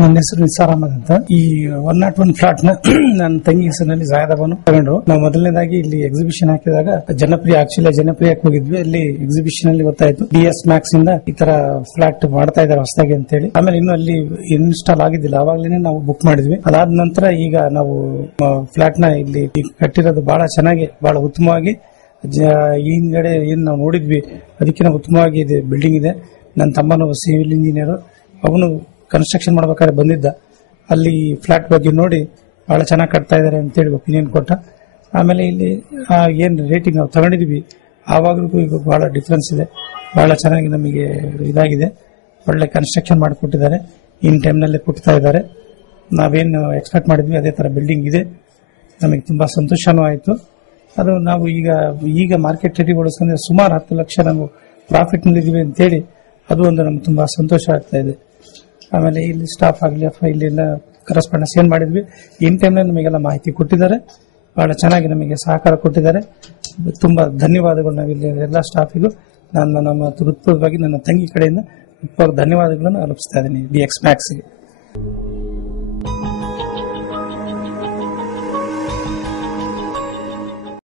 ನನ್ನ ಹೆಸರು ನಿಸಾರ್ ಅಹಮದ್ ಅಂತ. ಈ 101 ಫ್ಲಾಟ್ ನ ನನ್ನ ತಂಗಿ ಹೆಸರಿನಲ್ಲಿ ಜಾಯದ ಬಾನು ತಗೊಂಡ್ರು. ನಾವು ಮೊದಲನೇದಾಗಿ ಇಲ್ಲಿ ಎಕ್ಸಿಬಿಷನ್ ಹಾಕಿದಾಗ ಜನಪ್ರಿಯಕ್ಕೆ ಹೋಗಿದ್ವಿ. ಅಲ್ಲಿ ಎಕ್ಸಿಬಿಷನ್ ಅಲ್ಲಿ ಗೊತ್ತಾಯ್ತು DS ಮ್ಯಾಕ್ಸ್ ಇಂದ ಈ ತರ ಫ್ಲಾಟ್ ಮಾಡ್ತಾ ಇದಾರೆ ಹೊಸದಾಗಿ ಅಂತ ಹೇಳಿ. ಆಮೇಲೆ ಇನ್ನು ಅಲ್ಲಿ ಇನ್ಸ್ಟಾಲ್ ಆಗಿದ್ದಿಲ್ಲ, ಅವಾಗ್ಲೇನೆ ನಾವು ಬುಕ್ ಮಾಡಿದ್ವಿ. ಅದಾದ ನಂತರ ಈಗ ನಾವು ಫ್ಲಾಟ್ ನ ಇಲ್ಲಿ ಕಟ್ಟಿರೋದು ಬಹಳ ಚೆನ್ನಾಗಿ, ಬಹಳ ಉತ್ತಮವಾಗಿ, ಹಿಂದ್ಗಡೆ ಏನ್ ನಾವು ನೋಡಿದ್ವಿ ಅದಕ್ಕಿಂತ ಉತ್ತಮವಾಗಿ ಇದೆ ಬಿಲ್ಡಿಂಗ್ ಇದೆ. ನನ್ನ ತಮ್ಮನು ಸಿವಿಲ್ ಇಂಜಿನಿಯರ್, ಅವನು ಕನ್ಸ್ಟ್ರಕ್ಷನ್ ಮಾಡ್ಬೇಕಾದ್ರೆ ಬಂದಿದ್ದ. ಅಲ್ಲಿ ಫ್ಲಾಟ್ ಬಗ್ಗೆ ನೋಡಿ ಬಹಳ ಚೆನ್ನಾಗಿ ಕಟ್ತಾ ಇದಾರೆ ಅಂತೇಳಿ ಒಪಿನಿಯನ್ ಕೊಟ್ಟ. ಆಮೇಲೆ ಇಲ್ಲಿ ಏನ್ ರೇಟಿಂಗ್ ನಾವು ತಗೊಂಡಿದ್ವಿ ಆವಾಗ್ಲೂ ಈಗ ಬಹಳ ಡಿಫ್ರೆನ್ಸ್ ಇದೆ. ಬಹಳ ಚೆನ್ನಾಗಿ ನಮಗೆ ಇದಾಗಿದೆ. ಒಳ್ಳೆ ಕನ್ಸ್ಟ್ರಕ್ಷನ್ ಮಾಡಿಕೊಟ್ಟಿದ್ದಾರೆ, ಇನ್ ಟೈಮ್ ನಲ್ಲಿ ಕೊಡ್ತಾ ಇದ್ದಾರೆ. ನಾವೇನು ಎಕ್ಸ್ಪೆಕ್ಟ್ ಮಾಡಿದ್ವಿ ಅದೇ ತರ ಬಿಲ್ಡಿಂಗ್ ಇದೆ. ನಮಗೆ ತುಂಬಾ ಸಂತೋಷನೂ ಆಯ್ತು. ಅದು ನಾವು ಈಗ ಮಾರ್ಕೆಟ್ ರೇಟಿಗೆ ಹೋಲಿಸಿದ್ರೆ ಸುಮಾರು 10 ಲಕ್ಷ ನಾವು ಪ್ರಾಫಿಟ್ ನಲ್ಲಿದ್ದೀವಿ ಅಂತೇಳಿ ಅದು ಒಂದು ನಮ್ಗೆ ತುಂಬಾ ಸಂತೋಷ ಆಗ್ತಾ ಇದೆ. ಆಮೇಲೆ ಇಲ್ಲಿ ಸ್ಟಾಫ್ ಆಗಲಿ ಅಥವಾ ಇಲ್ಲೆಲ್ಲ ಕರೆಸ್ಪಾಂಡೆನ್ಸ್ ಏನ್ ಮಾಡಿದ್ವಿ ಇನ್ ಟೈಮ್ ನಮಗೆಲ್ಲ ಮಾಹಿತಿ ಕೊಟ್ಟಿದ್ದಾರೆ. ಬಹಳ ಚೆನ್ನಾಗಿ ನಮಗೆ ಸಹಕಾರ ಕೊಟ್ಟಿದ್ದಾರೆ. ತುಂಬಾ ಧನ್ಯವಾದಗಳು ನಾವು ಇಲ್ಲಿ ಎಲ್ಲ ಸ್ಟಾಫಿಗೂ. ನಾನು ನಮ್ಮ ಹೃತ್ಪೂರ್ವಕವಾಗಿ ನನ್ನ ತಂಗಿ ಕಡೆಯಿಂದ ಧನ್ಯವಾದಗಳನ್ನು ಅರ್ಪಿಸ್ತಾ ಇದ್ದೀನಿ DX ಮ್ಯಾಕ್ಸ್ಗೆ.